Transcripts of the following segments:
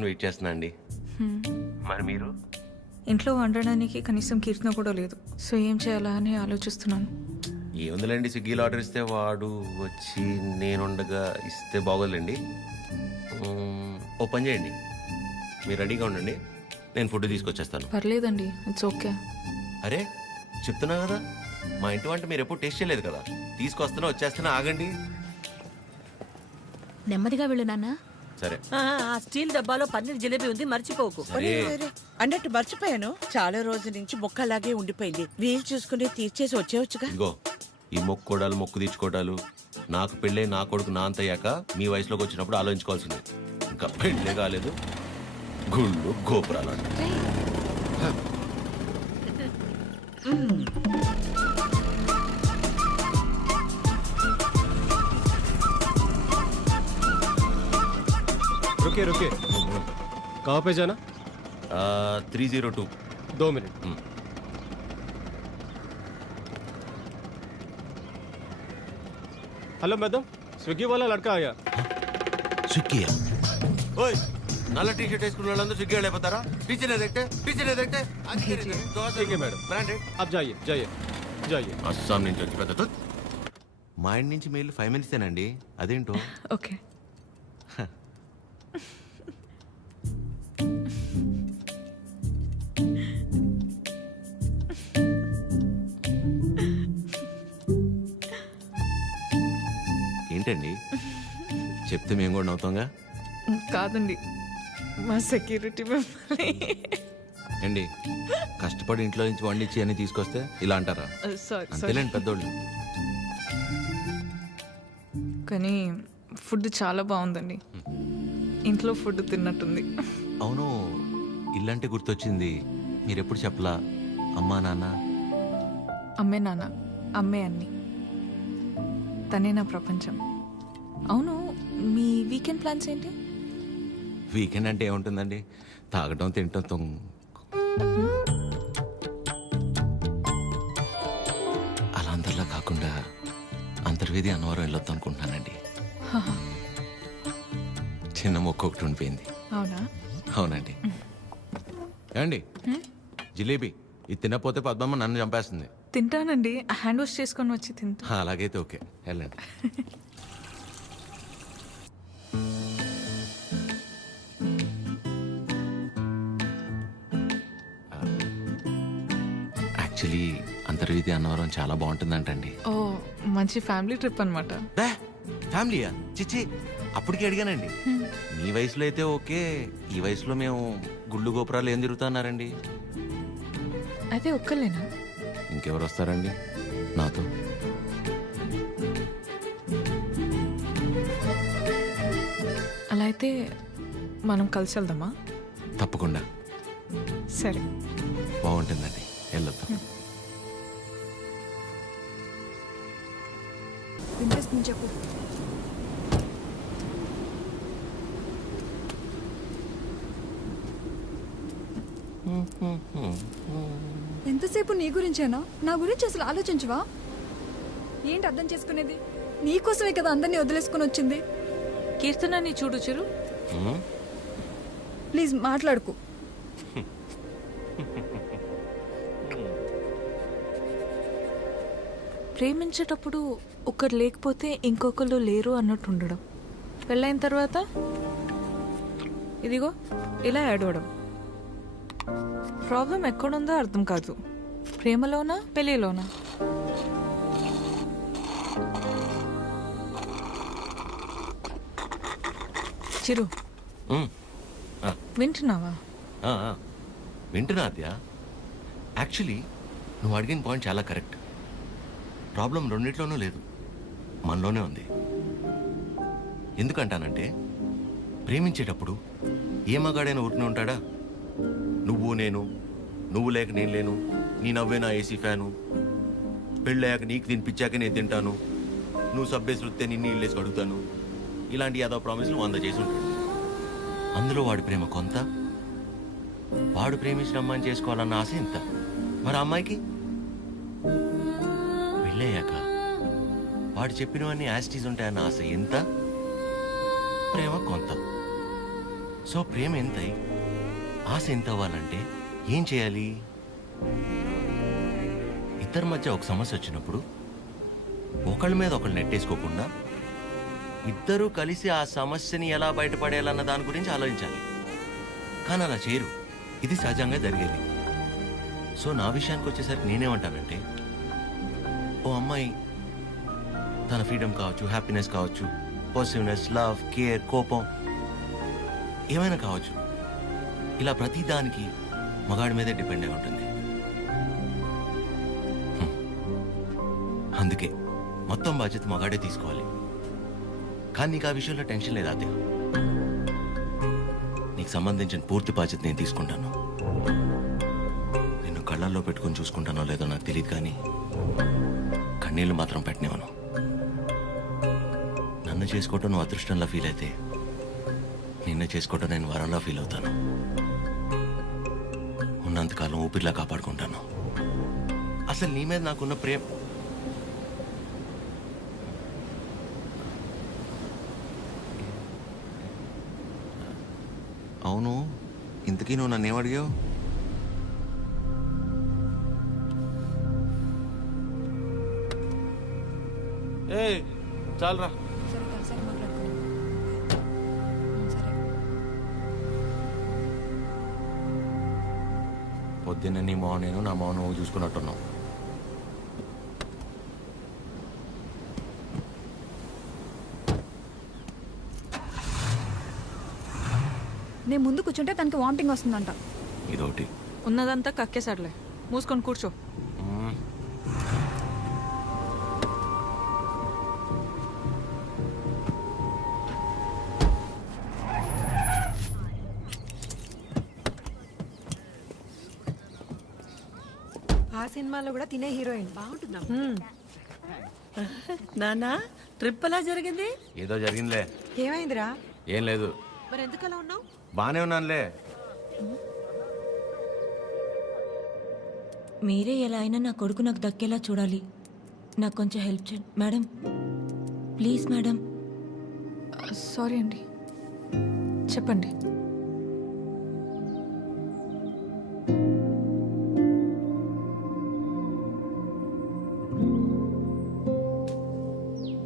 Wait చేస్తున్నా అండి. మరి మీరు? ఇంట్లో వండడానికి కనీసం కీర్తన కూడా లేదు. సో ఏం చేయాలా అని ఆలోచిస్తున్నాను. ఏముందిలేండి, స్విగ్గీలో ఆర్డర్ ఇస్తే వాడు వచ్చి నేనుండగా ఇస్తే బాగోదులేండి. ఓ పని చేయండి, మీరు రెడీగా ఉండండి, నేను ఫుడ్ తీసుకొచ్చేస్తాను. పర్లేదండి, ఇట్స్ ఓకే. అరే చెప్తున్నా కదా, మా ఇంటి వంట మీరు ఎప్పుడు టేస్ట్ చేయలేదు కదా. తీసుకొస్తున్నా, వచ్చేస్తున్నా, ఆగండి. నెమ్మదిగా వెళ్ళు నాన్న. సరే. ఆ స్టీల్ డబ్బాలో పన్నీర్ జిలేబీ ఉంది, మర్చిపోకు. సరే. అన్నట్టు మర్చిపోయాను, చాలా రోజుల నుంచి మొక్క అలాగే ఉండిపోయింది. వీలు చూసుకుని తీర్చేసి వచ్చేవచ్చుగా. ఇదిగో ఈ మొక్కుకోవడాలు, మొక్కు తీర్చుకోవడాలు నాకు పెళ్ళై నా కొడుకు నా అంత అయ్యాక మీ వయసులోకి వచ్చినప్పుడు ఆలోచించుకోవాల్సింది. ఇంకా పెళ్ళే కాలేదు, గుళ్ళు గోపురాలు. रुके रुके, कहाँ पे जाना? 302. 2 मिनट. हेलो मैडम, स्विगी वाला लड़का आया. स्विगी? ओए, నల్ల టీ షర్ట్ వేసుకున్న వాళ్ళందరూ స్విగ్గీ వెళ్ళిపోతారా? టీచర్ ఎదెక్టే ठीक है मैडम, బ్రాండెడ్. आप जाइए जाइए जाइए. అస్సాం నుంచి వచ్చి పెద్ద మా ఇంటి నుంచి మెయిల్ 5 మినిట్సేనండి, అదేంటో. ఓకే. ఏంటండి చెప్తే మేము కూడా నవ్వుతాంగా. కాదండి, మా సెక్యూరిటీ మిమ్మల్ని. ఏండి కష్టపడి ఇంట్లో నుంచి వండించి అన్ని తీసుకొస్తే ఇలా అంటారా? సారీ అంతేలేండి పెద్దోళ్ళు. కానీ ఫుడ్ చాలా బాగుందండి. ఇంట్లో ఫుడ్ తిన్నట్టుంది. అవును, ఇల్లంటే గుర్తొచ్చింది, మీరెప్పుడు చెప్పలా అమ్మా నాన్న? అమ్మే నాన్న, అమ్మే అన్ని, తనే నా ప్రపంచం. అవును, మీ వీకెండ్ ప్లాన్స్ ఏంటి? వీకెండ్ అంటే ఏముంటుందండి, తాగటం తినటం అలా అందరిలా కాకుండా అంతర్వేది అన్నవరం వెళ్ళొద్దాం అనుకుంటున్నానండి. చిన్న మొక్క ఒకటి ఉండిపోయింది. అవునా? అవునండి. ఏమండి జిలేబీ ఇది తినకపోతే పద్మమ్మ నన్ను చంపేస్తుంది. తింటానండి, హ్యాండ్ వాష్ చేసుకొని వచ్చి తింటా. అలాగైతే ఓకే, వెళ్ళండి. యాక్చువల్లీ అంతర్వేది అన్నవరం చాలా బాగుంటుందంటండి. ఓ, మంచి ఫ్యామిలీ ట్రిప్ అనమాట. ఫ్యామిలీయా? చిచ్చి, అప్పటికి అడిగానండి. మీ వయసులో అయితే ఓకే, ఈ వయసులో మేము గుళ్ళు గోపురాలు ఏం తిరుగుతున్నారండి. అయితే ఒక్కలేనా? ఇంకెవరు వస్తారండి నాతో? అలా అయితే మనం కలిసి వెళ్దామా? తప్పకుండా, సరే. బాగుంటుందండి, వెళ్ళొద్దాం. వినిపిస్తుంది, చెప్పు. ఎంతసేపు నీ గురించేనా? నా గురించి అసలు ఆలోచించవా? ఏంటి అర్థం చేసుకునేది? నీకోసమే కదా అందరినీ వదిలేసుకుని వచ్చింది. కీర్తనని చూడు చిరు. ప్లీజ్ మాట్లాడుకు. ప్రేమించేటప్పుడు ఒకరు లేకపోతే ఇంకొకరు లేరు అన్నట్టు ఉండడం, పెళ్ళైన తర్వాత ఇదిగో ఇలా ఏడవడం. ప్రాబ్లం ఎక్కడుందో అర్థం కాదు, ప్రేమలోనా పెళ్ళిలోనా? చిరు, వింటున్నావా? వింటున్నా అద్యా. యాక్చువల్లీ నువ్వు అడిగిన పాయింట్ చాలా కరెక్ట్. ప్రాబ్లం రెండిట్లోనూ లేదు, మనలోనే ఉంది. ఎందుకంటానంటే ప్రేమించేటప్పుడు ఏ మగాడైనా ఊరికనే ఉంటాడా? నువ్వు నేను, నువ్వు లేక నేను లేను, నీ నవ్వే నా ఏసీ ఫ్యాను, పెళ్ళయ్యాక నీకు తినిపించాక నేను తింటాను, నువ్వు సబ్బేసి వృత్తే నిన్ను ఇల్లేసి అడుగుతాను, ఇలాంటి యాదవ ప్రామిస్లు 100 చేసి ఉంటాడు. అందులో వాడి ప్రేమ కొంత, వాడు ప్రేమించిన అమ్మాయిని చేసుకోవాలన్న ఆశ ఇంత. మరి అమ్మాయికి పెళ్ళయ్యాక వాడు చెప్పినవన్నీ యాస్టీస్ ఉంటాయన్న ఆశ ఎంత, ప్రేమ కొంత. సో ప్రేమ ఎంతై ఆశ ఎంత అవ్వాలంటే ఏం చేయాలి? ఇద్దరి మధ్య ఒక సమస్య వచ్చినప్పుడు ఒకళ్ళ మీద ఒకళ్ళు నెట్టేసుకోకుండా ఇద్దరూ కలిసి ఆ సమస్యని ఎలా బయటపడేయాలన్న దాని గురించి ఆలోచించాలి. కానీ అలా చేయరు. ఇది సహజంగా జరిగేది. సో నా విషయానికి వచ్చేసరికి నేనేమంటానంటే, ఓ అమ్మాయి తన ఫ్రీడమ్ కావచ్చు, హ్యాపీనెస్ కావచ్చు, పాజిటివ్నెస్, లవ్, కేర్, కోపం ఏమైనా కావచ్చు, ఇలా ప్రతిదానికి మగాడి మీదే డిపెండ్ అయి ఉంటుంది. అందుకే మొత్తం బాధ్యత మగాడే తీసుకోవాలి. కానీ నీకు ఆ విషయంలో టెన్షన్ లేదా అదే? నీకు సంబంధించిన పూర్తి బాధ్యత నేను తీసుకుంటాను. నిన్ను కళ్ళల్లో పెట్టుకుని చూసుకుంటానో లేదో నాకు తెలియదు, కానీ కన్నీళ్ళు మాత్రం పెట్టనివ్వను. నన్ను చేసుకోవటం నువ్వు అదృష్టంలా ఫీల్ అయితే నిన్ను చేసుకోవటం నేను వరంలా ఫీల్ అవుతాను. ఉన్నంతకాలం ఊపిరిలా కాపాడుకుంటాను. అసలు నీ మీద నాకున్న ప్రేమ అవును. ఇంతకీ నువ్వు నన్ను ఏమడిగావు? ఏ చాలరా. సరే కలిసాక మాట్లాడుకుందాం. సరే. పొద్దున్న నీ మౌన్ నేను, నా మౌన్ నువ్వు చూసుకున్నట్టున్నావు. నేను ముందు కూర్చుంటే తనకి వామిటింగ్ వస్తుందంట. ఇదొకటి. ఉన్నదంతా కక్కేసాడులే, మూసుకొని కూర్చో. ఆ సినిమాలో కూడా తినే హీరోయిన్ బాగుంటుందా? నానా ట్రిప్ ఎలా జరిగింది? ఏదో జరిగిందిలే. ఏమైందిరా? ఏం లేదు. మరి ఎందుకు అలా ఉన్నావు? బానే ఉన్నానులే. మీరే ఎలా అయినా నా కొడుకు నాకు దక్కేలా చూడాలి. నాకు కొంచెం హెల్ప్ చేయండి మేడం, ప్లీజ్ మేడం. సారీ అండి, చెప్పండి.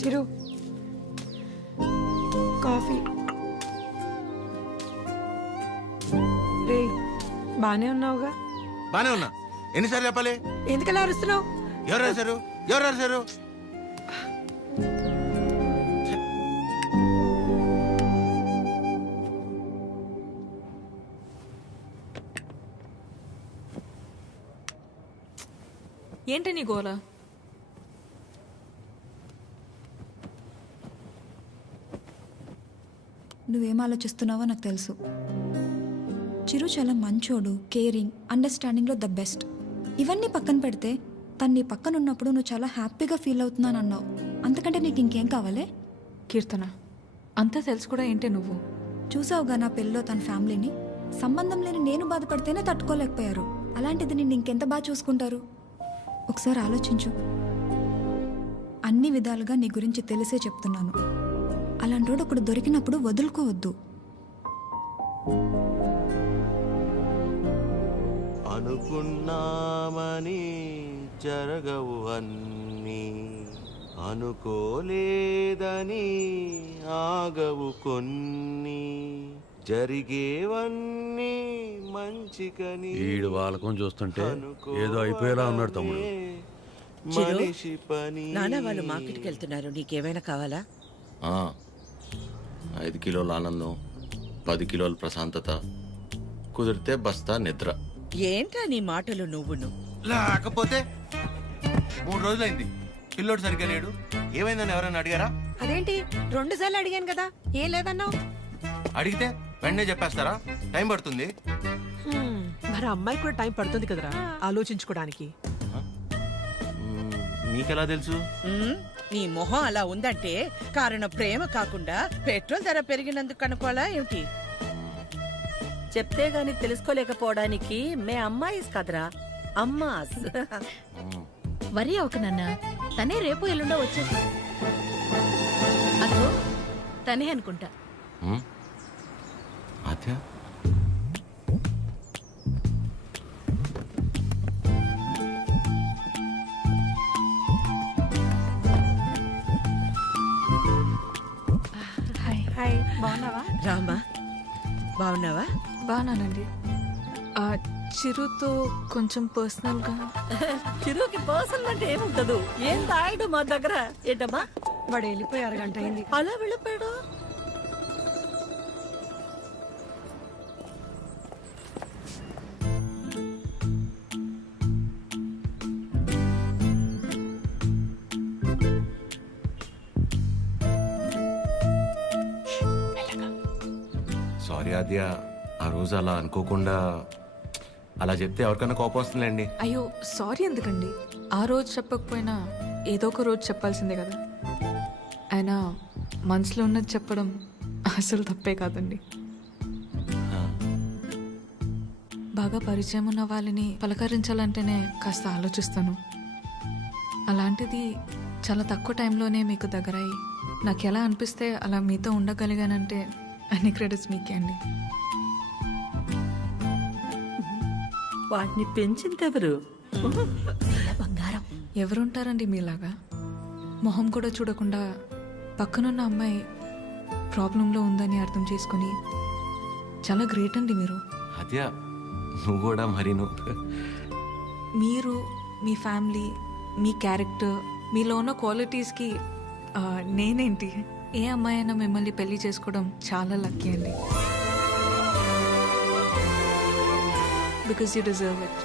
చిరు కాఫీ. రే బానే ఉన్నావుగా? బానే ఉన్నా. ఎన్నిసార్లు చెప్పాలి? ఎందుకలా అరుస్తున్నావు? ఎవరు రాశారు? ఎవరు రాశారు? ఏంటి నీ గోల? నువ్వేం ఆలోచిస్తున్నావో నాకు తెలుసు. చిరు చాలా మంచోడు, కేరింగ్, అండర్స్టాండింగ్లో ద బెస్ట్. ఇవన్నీ పక్కన పెడితే తను నీ పక్కన ఉన్నప్పుడు నువ్వు చాలా హ్యాపీగా ఫీల్ అవుతున్నాను అన్నావు. అంతకంటే నీకు ఇంకేం కావాలి? కీర్తన, అంతా తెలుసు కూడా ఏంటి నువ్వు? చూసావుగా నా పెళ్ళిలో తన ఫ్యామిలీని. సంబంధం లేని నేను బాధపడితేనే తట్టుకోలేకపోయారు. అలాంటిది నిన్ను ఇంకెంత బాగా చూసుకుంటారు? ఒకసారి ఆలోచించు. అన్ని విధాలుగా నీ గురించి తెలిసే చెప్తున్నాను. అలాంటోడు ఒకడు దొరికినప్పుడు వదులుకోవద్దు. అనుకున్నామని జరగవు అన్నీ, అనుకోలేదని ఆగవు కొన్ని, జరిగేవన్నీ మంచికని. ఈడు వాళ్ళకం చూస్తుంటే ఏదో అయిపోయేలా ఉన్నాడు తమ్ముడు. మనిషి పని. నాన్న వాళ్ళు మార్కెట్కి వెళ్తున్నారు, నీకేమైనా కావాలా? 5 కిలోల ఆనందం, 10 కిలోల ప్రశాంతత, కుదిరితే బస్తా నిద్ర. ఏంటా నీ మాటలు నువ్వును? లేకపోతే 3 రోజులైంది, పిల్లోడు సరిగ్గా లేడు. ఏమైందని ఎవరైనా అడిగారా? అదేంటి 2 సార్లు అడిగాను కదా, ఏం లేదన్నావు? అడిగితే వెంటనే చెప్పేస్తారా? టైం పడుతుంది. మరి అమ్మాయి కూడా టైం పడుతుంది కదరా ఆలోచించుకోవడానికి. నీకెలా తెలుసు? నీ మొహం అలా ఉందంటే కారణం ప్రేమ కాకుండా పెట్రోల్ ధర పెరిగినందుకు అనుకోవాలా ఏమిటి? చెప్తే గాని తెలుసుకోలేకపోవడానికి మే అమ్మాయిస్ కదరా, అమ్మాస్. వరి ఒక నాన్న, తనే రేపు ఎల్లుండో వచ్చేసి. అదో తనే అనుకుంటా. అదే ఆద్య హాయ్ బాగున్నావా? రామా బాగున్నావా? బాగున్నానండి. చిరుతో కొంచెం పర్సనల్గా. చిరుకి పర్సనల్ అంటే ఏముంటదు? ఏం తాయడు మా దగ్గర. ఏంటమ్మా వాడు వెళ్ళిపోయి అరగంట అయింది. అలా వెళ్ళిపోయాడు? సారీ ఆద్య, ఆ రోజు అలా అనుకోకుండా అలా చెప్తే ఎవరికైనా కోపం వస్తుందండి. అయ్యో సారీ ఎందుకండి? ఆ రోజు చెప్పకపోయినా ఏదో ఒక రోజు చెప్పాల్సిందే కదా. అయినా మనసులో ఉన్నది చెప్పడం అసలు తప్పే కాదండి. బాగా పరిచయం ఉన్న వాళ్ళని పలకరించాలంటేనే కాస్త ఆలోచిస్తాను. అలాంటిది చాలా తక్కువ టైంలోనే మీకు దగ్గరయ్యి నాకు ఎలా అనిపిస్తే అలా మీతో ఉండగలిగానంటే అన్ని క్రెడిట్స్ మీకే అండి. వాటిని పెంచిందెవరు? బంగారం ఎవరుంటారండి మీలాగా? మొహం కూడా చూడకుండా పక్కనున్న అమ్మాయి ప్రాబ్లంలో ఉందని అర్థం చేసుకొని చాలా గ్రేట్ అండి మీరు. ఆద్య నువ్వు కూడా మరీను. మీరు మీ ఫ్యామిలీ, మీ క్యారెక్టర్, మీలో ఉన్న క్వాలిటీస్కి నేనేంటి? ఏ అమ్మాయి అయినా మిమ్మల్ని పెళ్లి చేసుకోవడం చాలా లక్కీ అండి. Because you deserve it.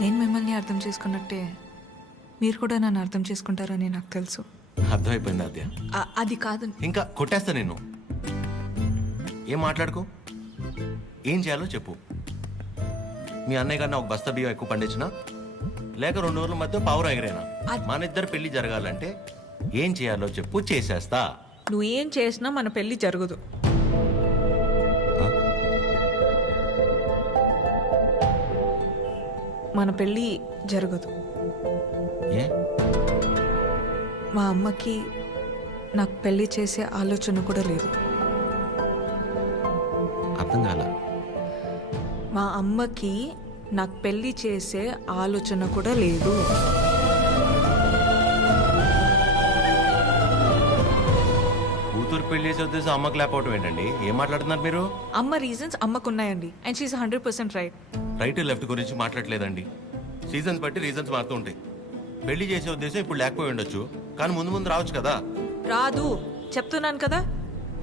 నేను మిమ్మల్ని అర్థం చేసుకున్నట్టే మీరు కూడా నన్ను అర్థం చేసుకుంటారని నాకు తెలుసు. అర్థమైపోయింది ఆద్య. అది కాదండి. ఇంకా కొట్టేస్తా నేను. ఏం మాట్లాడుకో, ఏం చేయాలో చెప్పు. మీ అన్నయ్య కన్నా ఒక బస్తా బియ్యం ఎక్కువ పండించినా లేక 2 రోజుల మధ్య పావురం ఎగిరేనా? మన ఇద్దరు పెళ్లి జరగాలంటే ఏం చేయాలో చెప్పు, చేసేస్తా. నువ్వు ఏం చేసినా మన పెళ్లి జరగదు. మన పెళ్ళి జరగదు. ఏ? మా అమ్మకి నాకు పెళ్లి చేసే ఆలోచన కూడా లేదు. అర్థం కాల. మా అమ్మకి నాకు పెళ్లి చేసే ఆలోచన కూడా లేదు. కూతురు పెళ్లి చేసే ఉద్దేశం అమ్మకి లేకపోవటం ఏంటండి? ఏం మాట్లాడుతున్నారు మీరు? అమ్మ రీజన్స్ అమ్మకున్నాయండి. And she is 100% right. Right left గురించి మాట్లాడలేదండి. సీజన్స్ బట్టి రీజన్స్ మారుతూ ఉంటాయి. పెళ్లి చేసే ఉద్దేశం ఇప్పుడు లేకపోయి ఉండొచ్చు, కానీ ముందు ముందు రావచ్చు కదా. రాదు చెప్తున్నాను కదా.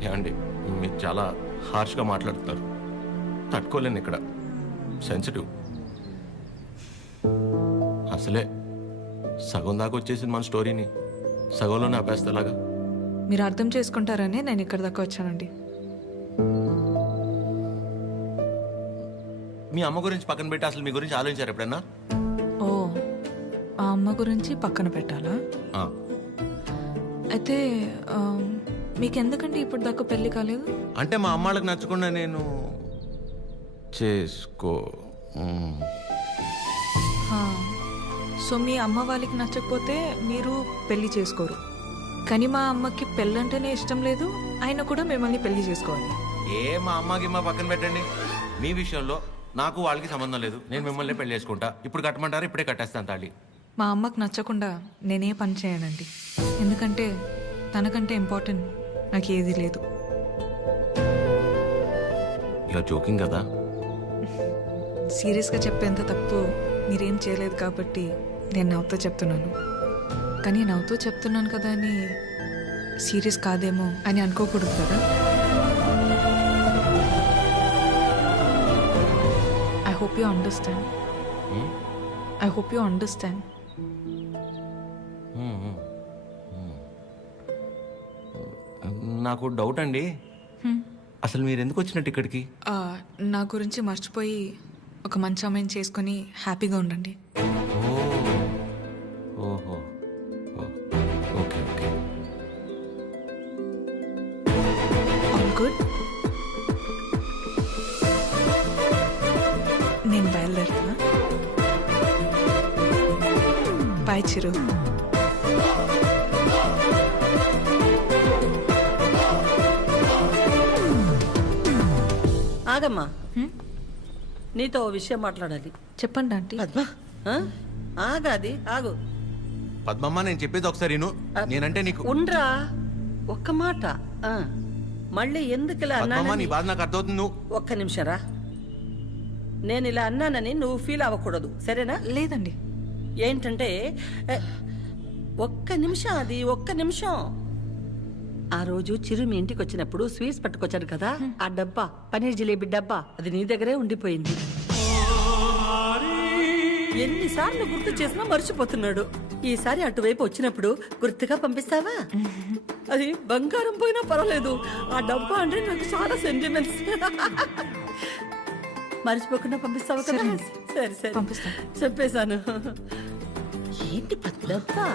ఏమండి మీరు చాలా హార్ష్గా మాట్లాడుతున్నారు. తట్టుకోలేను. ఇక్కడ సెన్సిటివ్. అసలే సగం దాకా వచ్చేసింది మన స్టోరీని, సగంలోనే ఆపేస్తేలాగా. మీరు అర్థం చేసుకుంటారనే నేను ఇక్కడ దాకా వచ్చానండి. మీ అమ్మ గురించి పక్కన పెట్టి అసలు మీ గురించి ఆలోచించారు ఎప్పుడన్నా? ఓ, ఆ అమ్మ గురించి పక్కన పెట్టాలా? ఆ. అయితే మీకెందుకంటే ఇప్పుడు దాకా పెళ్లి కాలేదు? అంటే మా అమ్మాళ్ళకి నచ్చకుండా నేను చేసుకో. సో మీ అమ్మ వాళ్ళకి నచ్చకపోతే మీరు పెళ్లి చేసుకోరు. కానీ మా అమ్మకి పెళ్ళంటేనే ఇష్టం లేదు, ఆయన కూడా మిమ్మల్ని పెళ్లి చేసుకోవాలి. ఏ మా అమ్మకి మా పక్కన పెట్టండి. మీ విషయంలో నాకు వాళ్ళకి సంబంధం లేదు. నేను మిమ్మల్ని పెళ్లి చేసుకుంటా. ఇప్పుడు కట్టమంటారా? ఇప్పుడే కట్టేస్తాను తాళి. మా అమ్మకు నచ్చకుండా నేనే పని చేయనండి. ఎందుకంటే తనకంటే ఇంపార్టెంట్ నాకు ఏది లేదు. ఇలా జోకింగ్ కదా. సీరియస్గా చెప్పేంత తప్పు మీరేం చేయలేదు కాబట్టి నేను నవ్వుతో చెప్తున్నాను. కానీ నవ్వుతో చెప్తున్నాను కదా అని సీరియస్ కాదేమో అని అనుకోకూడదు కదా. I hope you understand. I hope you understand. నాకు డౌట్ అండి, అసలు మీరు ఎందుకు వచ్చినట్టు ఇక్కడికి? నా గురించి మర్చిపోయి ఒక మంచి అమ్మాయిని చేసుకొని హ్యాపీగా ఉండండి. ఓహో, ఓకే ఓకే. All good. నేను బయలుదేరుతున్నా. బాయ్ చిరు. ఆగమ్మా, నీతో ఓ విషయం మాట్లాడాలి. చెప్పండి ఆంటీ. పద్మ ఆ? ఆగాది ఆగు. పద్మమ్మ నేను చెప్పేది ఒకసారి విను. నేనంటే నీకు ఉండ్రా, ఒక్క మాట. ఆ. మళ్ళీ ఎందుకు ఇలా పద్మమ్మ నీ అన్నానని బాధ నాకు అర్థమవుతుంది. నువ్వు ఒక్క నిమిషం రా. నేను ఇలా అన్నానని నువ్వు ఫీల్ అవ్వకూడదు, సరేనా? లేదండి. ఏంటంటే ఒక్క నిమిషం, అది ఒక్క నిమిషం. ఆ రోజు చిరు మీ ఇంటికి వచ్చినప్పుడు స్వీట్స్ పట్టుకొచ్చాడు కదా, ఆ డబ్బా పనీర్ జిలేబీ డబ్బా అది నీ దగ్గరే ఉండిపోయింది. ఎన్నిసార్లు గుర్తు చేసినా మర్చిపోతున్నాడు. ఈసారి అటువైపు వచ్చినప్పుడు గుర్తుగా పంపిస్తావా? అది బంగారం పోయినా పర్వాలేదు, ఆ డబ్బా అంటే నాకు చాలా సెంటిమెంట్స్. మర్చిపోకుండా పంపిస్తావా కదా? సరే సరే పంపిస్తాను. చెప్పేశాను. ఏంటి డబ్బా?